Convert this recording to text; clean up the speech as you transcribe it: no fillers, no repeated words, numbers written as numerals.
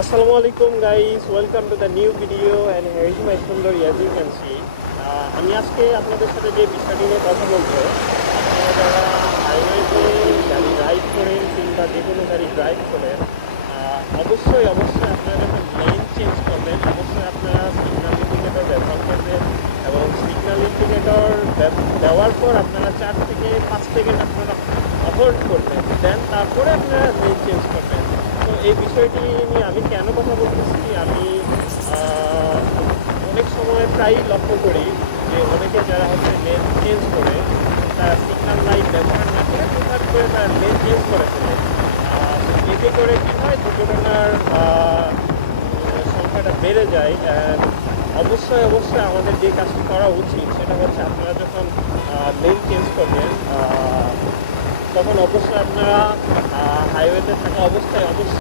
Assalamu alaikum guys, welcome to the new video and here is my Sundari as you can see. আমি আজকে আপনাদের সাথে যে বিষয়টি নিয়ে কথা বলবো, আপনারা যারা হাইওয়েতে গাড়ি রাইড করেন কিংবা যে কোনো গাড়ি ড্রাইভ করেন, অবশ্যই আপনারা যখন লেন চেঞ্জ করবেন অবশ্যই আপনারা সিগন্যাল ইন্ডিকেটর ব্যবহার করবেন এবং সিগন্যাল ইন্ডিকেটর দেওয়ার পর আপনারা 4 থেকে 5 সেকেন্ড আপনারা হোল্ড করবেন, দেন তারপরে আপনারা লেন চেঞ্জ করবেন। তো এই বিষয়টি নিয়ে আমি কেন কথা বলতেছি, আমি অনেক সময় প্রায়ই লক্ষ্য করি যে অনেকে যারা হচ্ছে লেন চেঞ্জ করে তারা সিগন্যাল লাইট ব্যবহার না করে হুটহাট করে তারা লেন চেঞ্জ করে ফেলে। এতে করে কী হয়, দুর্ঘটনার সংখ্যাটা বেড়ে যায়। অবশ্যই আমাদের যে কাজটি করা উচিত সেটা হচ্ছে আপনারা যখন লেন চেঞ্জ করবেন তখন অবশ্যই আপনারা হাইওয়েতে থাকা অবস্থায়